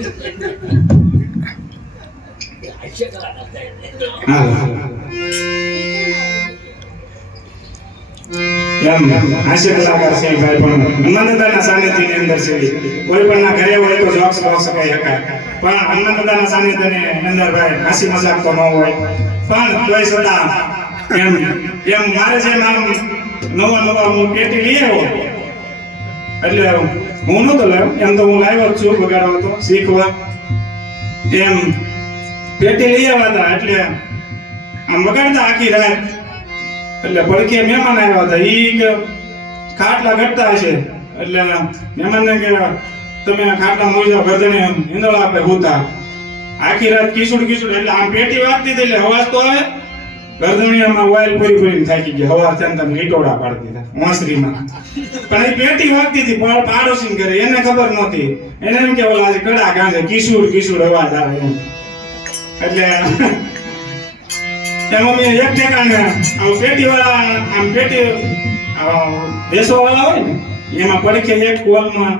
એમ, હાસ્ય કલાકાર છે ભાઈ પણ હનુમાનદાદાના સાનિધ્યની અંદર છે. કોઈ પણ ના ઘરે હોય તો જોક્સ બોક્સ કહી શકાય પણ હનુમાનદાદાના સાનિધ્યની અંદર ભાઈ હાસી મજાક તો ન હોય. પણ તોય છતાં એમ એમ મારે જેમ આમ નવા નવા હું પેટી લઈ આવ્યો. એટલે હું નતો લાવ્યો એમ તો હું લાવ્યો છું, બગાડવા તો, શીખવા. એમ પેટી લઈ આવ્યા હતા એટલે આમ વગાડતા આખી રાત. એટલે પડખે મહેમાન આવ્યા હતા કે ખાટલા ઘટતા હશે. એટલે મહેમાનને કે તમે ખાટલા મોજા ગરદને ઈંદોળા આપે હોતા આખી રાત કિશોર કિશોર એટલે આમ પેટી વાગતી હતી, એટલે અવાજ તો આવે. ગરદણીયામાં વાયલ પૂરી પૂરીને થાકી ગયા. હવાર ત્યાં તમે લીટોડા પાડી દીધા. મોસરીમાં. પણ એ પેટી વાગતી હતી પાડોશી કરે એને ખબર નહોતી. એને એમ કે, ઓલા કડા ગાંજે કિશોર કિશોર અવાજ આવે એમ. એટલે એમાં મેં એક ઠેકાણે આમ પેટી વાળા આમ પેટી દેશો વાળા હોય ને, એમાં પડખે એક કોલમાં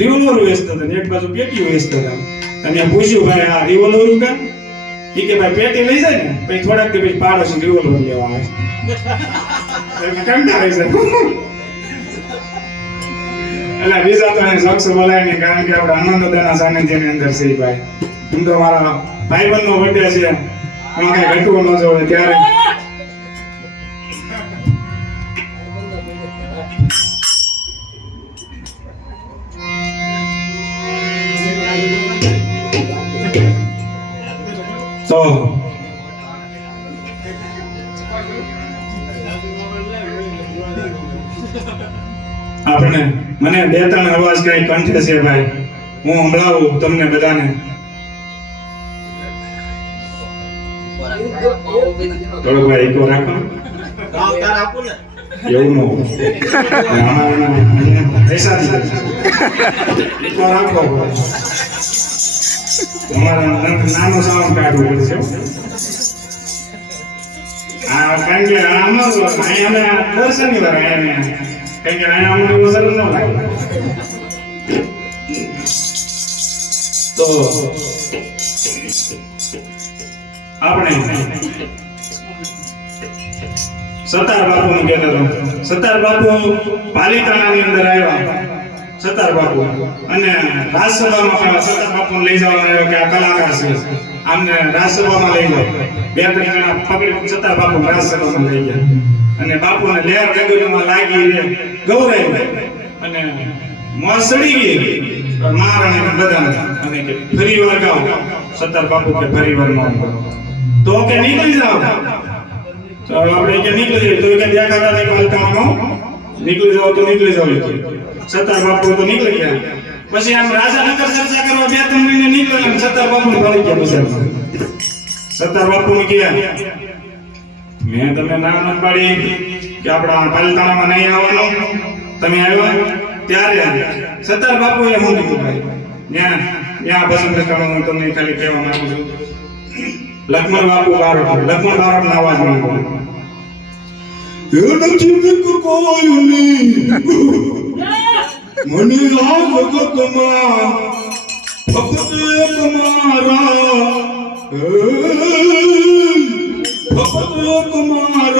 રિવોલ્વર વેચતા હતા એક બાજુ પેટી વેચતા હતા. અને પૂછ્યું ભાઈ આ રિવોલ્વર કા ઈ કે ભાઈ પેટી લઈ જાય ને, પછી થોડાક દી પછી પાડોશી રિવોલ્વર લેવા આવે. કંટાળે છે એટલે બીજા તો શખ્સ બોલાય નહીં, કારણ કે આપણે આનંદદાના સાનિધ્યની અંદર છે ભાઈ. હું તો મારા ભાઈબંધનો બર્થડે છે. એમાં કઈ ઘટવું ન જોવે ત્યારે મને બે ત્રણ અવાજ કઈ કંઠે છે ભાઈ. હું સંભળાવું તમને બધાને. દર શનિવારે અહીંયા અમે કારણ કે અહીંયા અમને સરસ ન લાગે તો આપણે સતાર બાપુ નું કહેતો હતો. સતાર બાપુ પાલિતાણાની અંદર આવ્યા. સતાર બાપુ. અને રાજસભામાં સતાર બાપુ લઈ જવા આવ્યો કે આ કલાકાર છે. આમને રાજસભામાં લઈ જાઓ બે ત્રણ જણા પકડી સતાર બાપુ રાજસભામાં લઈ ગયા. અને બાપુને લેર ગગડીમાં લાગી ને ગૌરાય અને મોસડી ગઈ મહારાણી બધા અને કે ફરી વાર ગાઓ સત્તર બાપુ કે ફરી વારમાં તો કે નીકળી જાઓ. તો આપણે કે નીકળી જઈએ. તો કે ત્યાં કાકા ને પાલકામાં નીકળી જાઓ તો નીકળી જાઓ કે સતાર બાપુ તો નીકળી ગયા. પછી આમ રાજા નગર ચર્ચા કરવા બે ત્રણ મહિને નીકળ્યા સતાર બાપુ ફરી ગયા પછી સત્તર બાપુ ને ગયા મેં તમને નામ ન પાડી કે આપણા પાલિતાણામાં નહીં આવવાનું. તમે આવ્યા ત્યારે સતાર બાપુ એ હું કીધું ભાઈ? ત્યાં ત્યાં પસંદ કરવાનું હું તમને ખાલી કહેવા માંગુ છું. લક્ષ્મણ બાપુ બારોટ લક્ષ્મણ બારોટ ના અવાજ માંગુ મારા ફક્ત એક મારા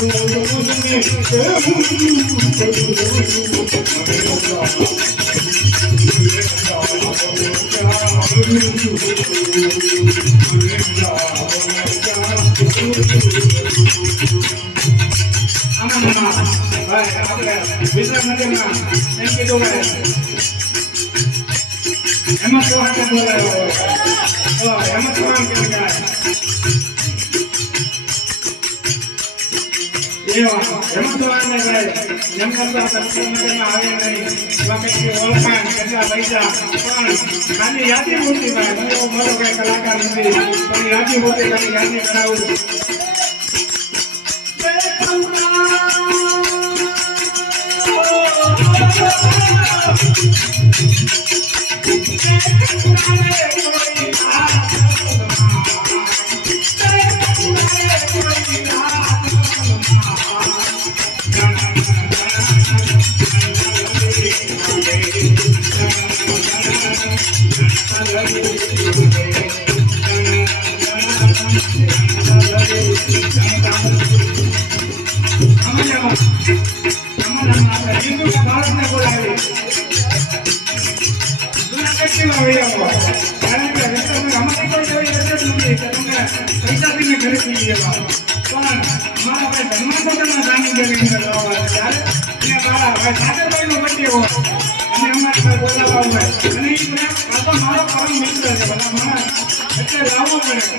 એમ તો હાથે બોલાયો એમાં તો આમ કેમ કહેવાય એવા હેમંતવાળાને ભાઈ આવે નહીં. એવા કંઈક ઓળખાણ પૈસા પણ ખાલી યાદી મોટો કંઈ કલાકાર નથી. પણ યાદી મૂર્તિ યાદી કરાવું અને મારો પરમ મિત્ર છે. ભલા એટલે લાવવો પડે.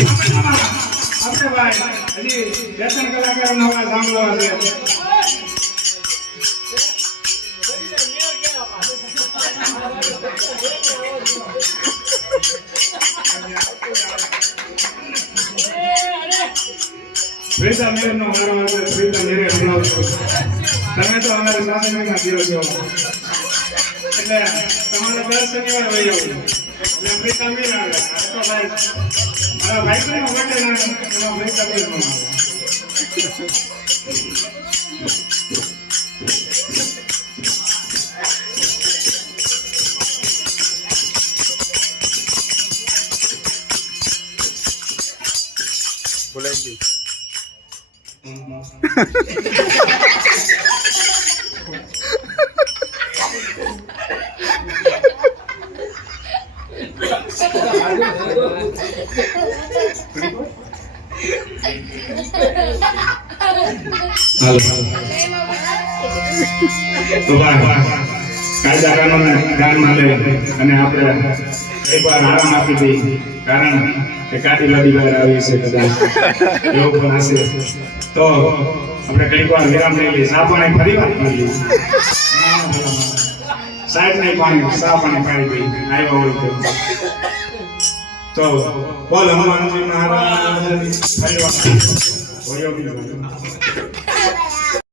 ભાઈ મારો છે, પ્રીતા મેરે તમે તો અમારે સાથે મહિના જીરો છો એટલે તમારે દર શનિવાર વહી આવું એટલે પ્રીતા મેર આવે. આ તો ભાઈ મારા ભાઈ પણ વડે એમાં પ્રીતા મેર પણ આવે કંઈક વાર વિરામ લઈ લઈએ. સા ફરી વાર સાહેબ નહીં પાણી, સા પાણી તો. તો બોલ, હનુમાનજી મહારાજ, ફરી વાર 我要给你们。